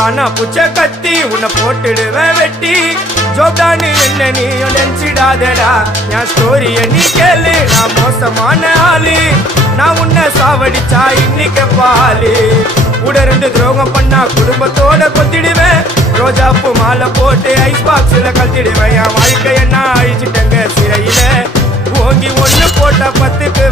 காணா பூச்ச கத்தி உன்னை போட்டுடுவேன் வெட்டி ஜோப்டானு என்ன நீ நினைச்சிடாதடா என் ஸ்டோரிய நீ கேளு நான் மோசமான ஆளு நான் உன்னை சாவடிச்சா இன்னைக்கு பாலு கூட ரெண்டு துரோகம் பண்ணா குடும்பத்தோட கொத்திடுவேன் ரோஜாப்பு மாலை போட்டு ஐஸ் பாக்ஸ்ல கழட்டிடுவேன் என் வாழ்க்கைய நான் அழிச்சிட்டங்க சிறையில ஓங்கி ஒண்ணு போட்ட 10க்கு